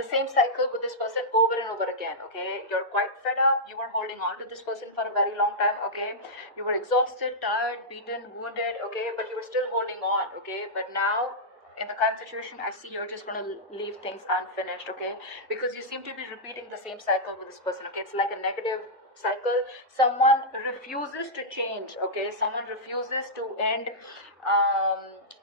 the same cycle with this person over and over again. Okay, you're quite fed up, you were holding on to this person for a very long time. Okay, you were exhausted, tired, beaten, wounded. Okay, but you were still holding on. Okay, but now in the current situation, I see you're just going to leave things unfinished. Okay, because you seem to be repeating the same cycle with this person. Okay, it's like a negative cycle. Someone refuses to change. Okay, someone refuses to end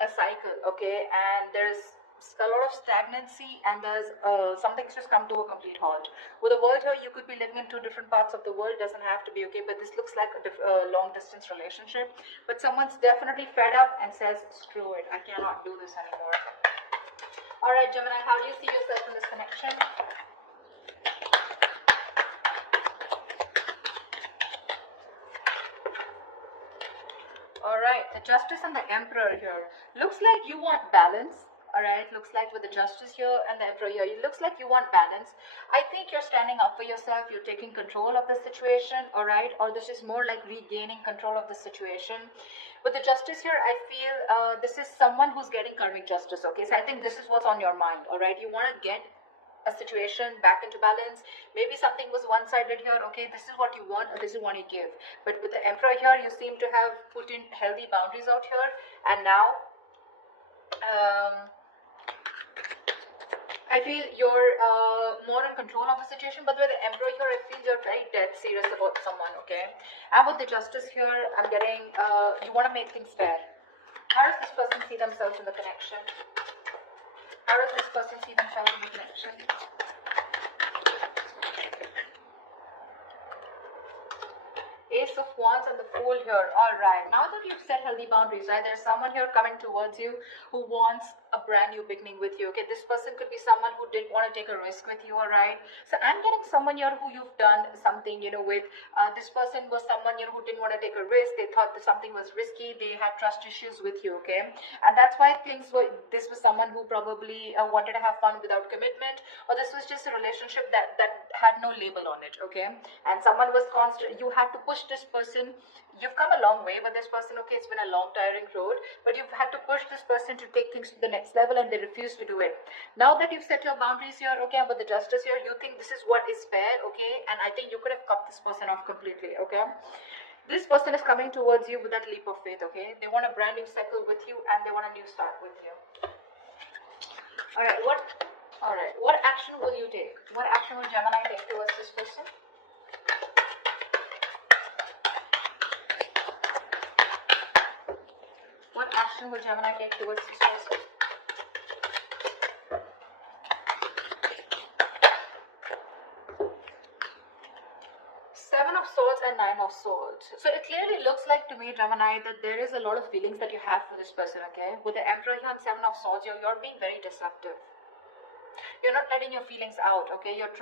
a cycle. Okay, and there's a lot of stagnancy, and there's something's just come to a complete halt. With the world here, you could be living in two different parts of the world, doesn't have to be. Okay, but this looks like a long distance relationship, but someone's definitely fed up and says, screw it, I cannot do this anymore. All right, Gemini, how do you see yourself in this connection? All right, the Justice and the Emperor here. Looks like you want balance. Alright, looks like with the Justice here and the Emperor here, it looks like you want balance. I think you're standing up for yourself, you're taking control of the situation, alright, or this is more like regaining control of the situation. With the Justice here, I feel this is someone who's getting karmic justice, okay? So I think this is what's on your mind, alright? You want to get a situation back into balance. Maybe something was one-sided here. Okay, this is what you want, or this is what you give. But with the Emperor here, you seem to have put in healthy boundaries out here, and now I feel you're more in control of the situation. But with the Emperor here, I feel you're very dead serious about someone. Okay, and with the Justice here, I'm getting you want to make things fair. How does this person see themselves in the connection? How does this person see themselves in the connection? Ace of Wands and the Fool here. Alright, now that you've set healthy boundaries, right, there's someone here coming towards you who wants a brand new beginning with you. Okay, this person could be someone who didn't want to take a risk with you. Alright, so I'm getting someone here who you've done something, you know, with. This person was someone, you know, who didn't want to take a risk. They thought that something was risky. They had trust issues with you. Okay, and that's why things were, this was someone who probably wanted to have fun without commitment, or this was just a relationship that had no label on it. Okay, and someone was constant, you had to push this person. You've come a long way with this person. Okay, it's been a long tiring road, but you've had to push this person to take things to the next level, and they refuse to do it. Now that you've set your boundaries here, okay, and with the Justice here, you think this is what is fair. Okay, and I think you could have cut this person off completely. Okay, this person is coming towards you with that leap of faith. Okay, they want a brand new cycle with you, and they want a new start with you. All right, what action will you take? What action will Gemini take towards this person? What action will Gemini take towards this person? Seven of Swords and Nine of Swords. So it clearly looks like to me, Gemini, that there is a lot of feelings that you have for this person, okay? With the Emperor here and Seven of Swords, you're being very deceptive. You're not letting your feelings out. Okay, you're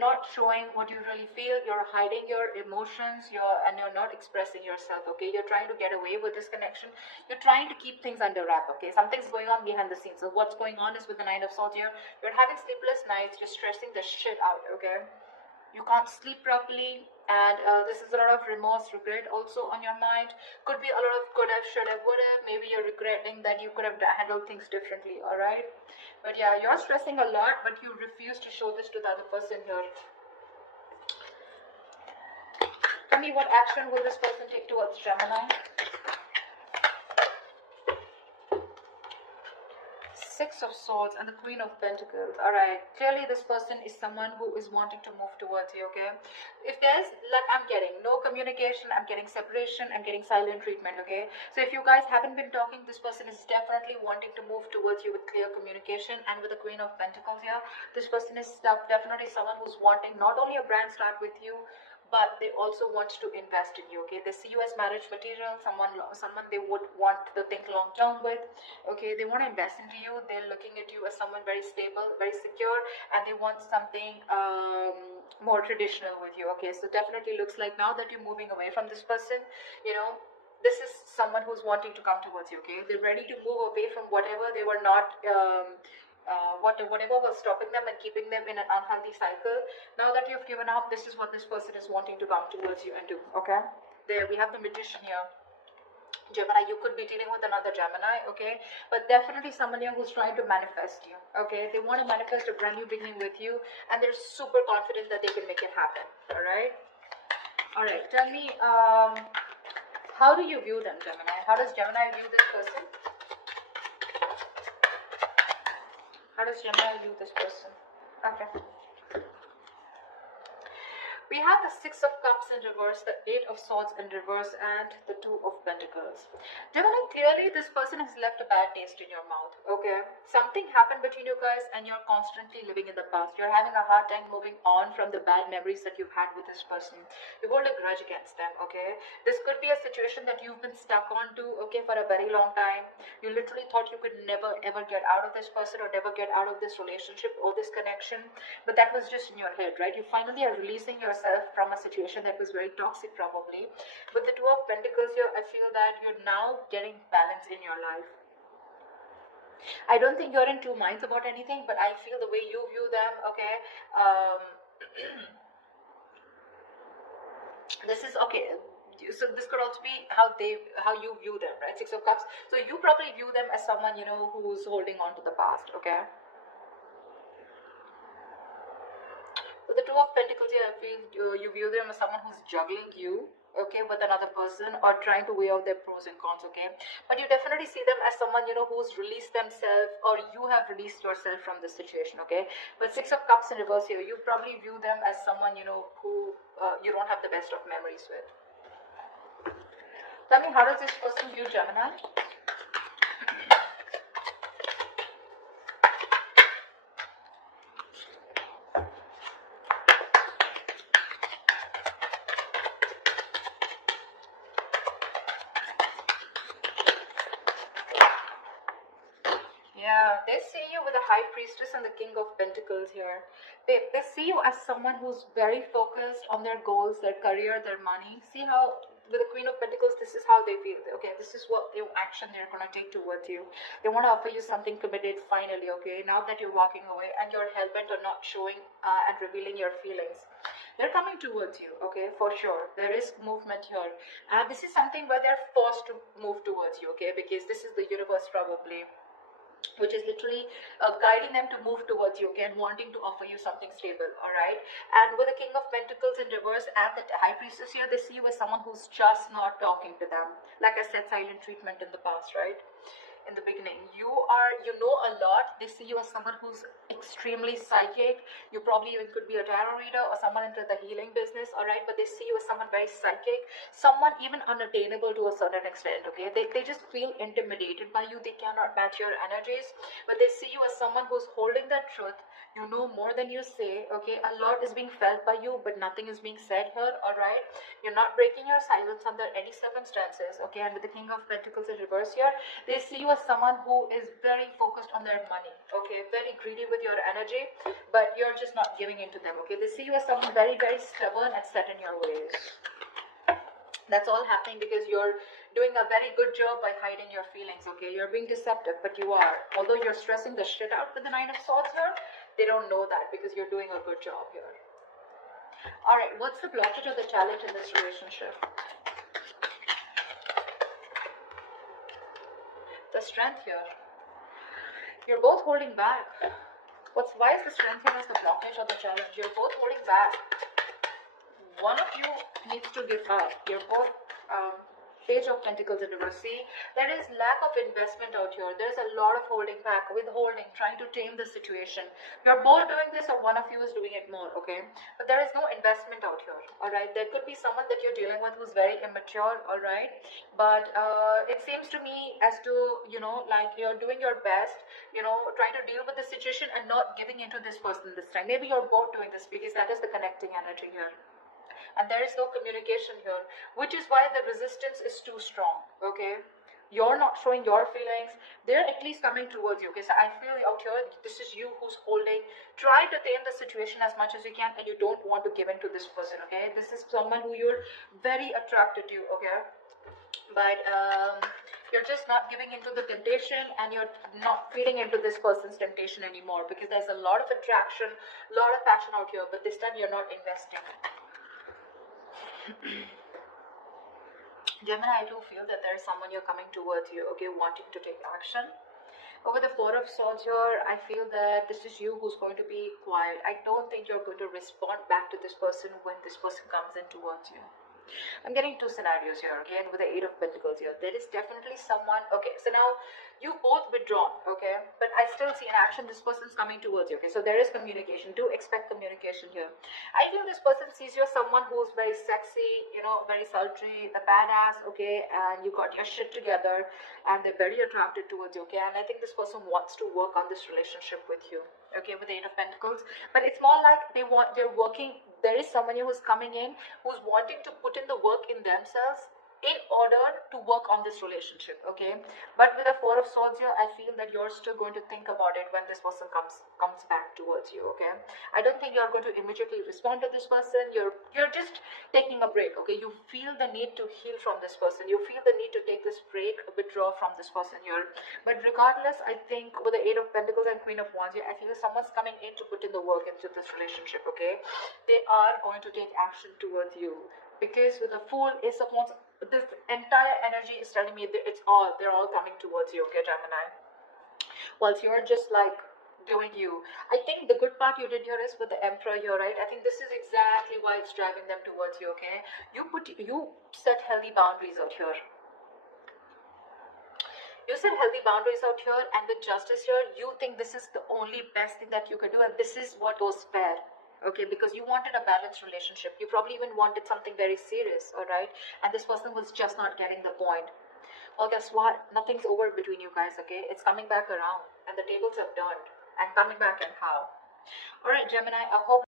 not showing what you really feel. You're hiding your emotions. You're not expressing yourself. Okay, you're trying to get away with this connection. You're trying to keep things under wrap. Okay, something's going on behind the scenes. So what's going on is with the Nine of Swords here, you're having sleepless nights. You're stressing the shit out. Okay, you can't sleep properly, and this is a lot of remorse, regret also on your mind. Could be a lot of could have, should have, would have. Maybe you're regretting that you could have handled things differently. All right, but yeah, you're stressing a lot, but you refuse to show this to the other person here. Tell me, what action will this person take towards Gemini? Six of Swords and the Queen of Pentacles. Alright, clearly this person is someone who is wanting to move towards you, okay? If there's, like, I'm getting no communication, I'm getting separation, I'm getting silent treatment, okay? So if you guys haven't been talking, this person is definitely wanting to move towards you with clear communication. And with the Queen of Pentacles here, this person is definitely someone who's wanting not only a brand start with you, but they also want to invest in you. Okay, they see you as marriage material, someone they would want to think long term with. Okay, they want to invest into you. They're looking at you as someone very stable, very secure, and they want something more traditional with you. Okay, so definitely looks like now that you're moving away from this person, you know, this is someone who's wanting to come towards you. Okay, they're ready to move away from whatever they were not whatever was stopping them and keeping them in an unhealthy cycle. Now that you've given up, this is what this person is wanting to come towards you and do. Okay, there we have the Magician here. Gemini, you could be dealing with another Gemini, okay? But definitely someone here who's trying to manifest you, okay? They want to manifest a brand new beginning with you, and they're super confident that they can make it happen, all right? All right, tell me, how do you view them, Gemini? How does Gemini view this person? How does Gemini view this person? Okay. We have the Six of Cups in reverse, the Eight of Swords in reverse, and the Two of Pentacles. Gemini, clearly this person has left a bad taste in your mouth, okay? Something happened between you guys and you're constantly living in the past. You're having a hard time moving on from the bad memories that you've had with this person. You hold a grudge against them, okay? This could be a situation that you've been stuck on to, okay, for a very long time. You literally thought you could never ever get out of this person or never get out of this relationship or this connection, but that was just in your head, right? You finally are releasing yourself from a situation that was very toxic probably. With the Two of Pentacles here, I feel that you're now getting balance in your life. I don't think you're in two minds about anything, but I feel the way you view them, okay, this is okay. So this could also be how you view them, right? Six of Cups. So you probably view them as someone, you know, who's holding on to the past, okay? With the Two of Pentacles here, I feel you view them as someone who's juggling you, okay, with another person, or trying to weigh out their pros and cons, okay? But you definitely see them as someone, you know, who's released themselves, or you have released yourself from this situation, okay? But Six of Cups in reverse here, you probably view them as someone, you know, who you don't have the best of memories with. Tell me, how does this person view Gemini? Yeah, they see you with the High Priestess and the King of Pentacles here. They see you as someone who's very focused on their goals, their career, their money. See how with the Queen of Pentacles, this is how they feel. Okay, this is what the action they're going to take towards you. They want to offer you something committed finally, okay? Now that you're walking away and you're hell-bent on not showing and revealing your feelings. They're coming towards you, okay, for sure. There is movement here. And this is something where they're forced to move towards you, okay? Because this is the universe probably, which is literally guiding them to move towards you, again, wanting to offer you something stable, all right? And with the King of Pentacles in reverse and the High Priestess here, they see you as someone who's just not talking to them. Like I said, silent treatment in the past, right? In the beginning, you know a lot. They see you as someone who's extremely psychic. You probably even could be a tarot reader or someone into the healing business, all right? But they see you as someone very psychic, someone even unattainable to a certain extent, okay? They just feel intimidated by you. They cannot match your energies, but they see you as someone who's holding that truth. You know more than you say, okay? A lot is being felt by you, but nothing is being said here, all right? You're not breaking your silence under any circumstances, okay? And with the King of Pentacles in reverse here, they see you as someone who is very focused on their money, okay? Very greedy with your energy, but you're just not giving into them, okay? They see you as someone very, very stubborn and set in your ways. That's all happening because you're doing a very good job by hiding your feelings, okay? You're being deceptive, but you are. Although you're stressing the shit out with the Nine of Swords here, they don't know that because you're doing a good job here. All right, what's the blockage or the challenge in this relationship? The Strength here. You're both holding back. Why is the Strength here as the blockage or the challenge? You're both holding back. One of you needs to give up. You're both Page of Pentacles in reverse. See, there is lack of investment out here. There's a lot of holding back, withholding, trying to tame the situation. You're both doing this or one of you is doing it more, okay? But there is no investment out here, all right? There could be someone that you're dealing with who's very immature, all right? But it seems to me as to, you know, like you're doing your best, you know, trying to deal with the situation and not giving into this person this time. Maybe you're both doing this because that is the connecting energy here. And there is no communication here, which is why the resistance is too strong, okay? You're not showing your feelings. They're at least coming towards you, okay? So I feel out here, this is you who's holding. Try to tame the situation as much as you can, and you don't want to give in to this person, okay? This is someone who you're very attracted to, okay? But you're just not giving into the temptation, and you're not feeding into this person's temptation anymore, because there's a lot of attraction, a lot of passion out here, but this time you're not investing. Gemini, I do feel that there is someone you're coming towards you, okay, wanting to take action. Over the Four of Swords here, I feel that this is you who's going to be quiet. I don't think you're going to respond back to this person when this person comes in towards you. I'm getting two scenarios here again with the Eight of Pentacles here. There is definitely someone. Okay, so now you both withdrawn, okay, but I still see an action. This person's coming towards you, okay, so there is communication. Do expect communication here. I feel this person sees you as someone who's very sexy, you know, very sultry, the badass, okay, and you got your shit together, and they're very attracted towards you, okay, and I think this person wants to work on this relationship with you, okay, with the Eight of Pentacles. But it's more like they're working. There is someone who's coming in who's wanting to put in the work in themselves in order to work on this relationship, okay. But with the Four of Swords here, I feel that you're still going to think about it when this person comes back towards you, okay. I don't think you're going to immediately respond to this person. You're just taking a break, okay. You feel the need to heal from this person. You feel the need to take this break, withdraw from this person here. But regardless, I think with the Eight of Pentacles and Queen of Wands here, I feel someone's coming in to put in the work into this relationship, okay. They are going to take action towards you, because with the Fool, Ace of Wands, this entire energy is telling me that they're all coming towards you, okay, Gemini. Whilst you're just like doing you. I think the good part you did here is with the Emperor here, right? I think this is exactly why it's driving them towards you, okay. You set healthy boundaries out here. You set healthy boundaries out here, and with Justice here, you think this is the only best thing that you could do, and this is what was fair. Okay, because you wanted a balanced relationship. You probably even wanted something very serious, all right? And this person was just not getting the point. Well, guess what? Nothing's over between you guys, okay? It's coming back around, and the tables have turned. And coming back and how? All right, Gemini, I hope